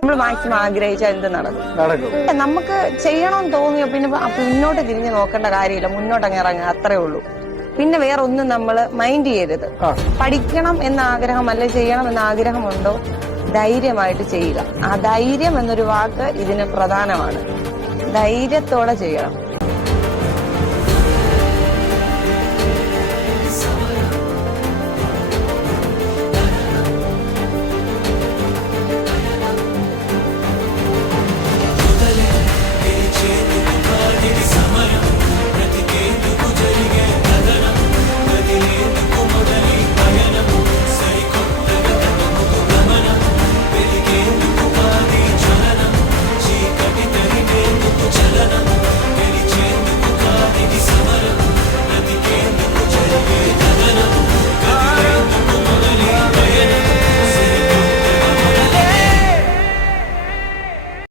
നമ്മൾ മാക്സിമം ആഗ്രഹിച്ചാൽ എന്ത് നടക്കും. നമുക്ക് ചെയ്യണമെന്ന് തോന്നിയോ പിന്നെ മുന്നോട്ട് തിരിഞ്ഞു നോക്കേണ്ട കാര്യമില്ല, മുന്നോട്ടങ്ങ് ഇറങ്ങുക, അത്രേ ഉള്ളൂ. പിന്നെ വേറെ ഒന്നും നമ്മൾ മൈൻഡ് ചെയ്യരുത്. പഠിക്കണം എന്ന ആഗ്രഹം അല്ലെ ചെയ്യണം എന്ന ആഗ്രഹമുണ്ടോ, ധൈര്യമായിട്ട് ചെയ്യുക. ആ ധൈര്യം എന്നൊരു വാക്ക് ഇതിന് പ്രധാനമാണ്. ധൈര്യത്തോടെ ചെയ്യണം.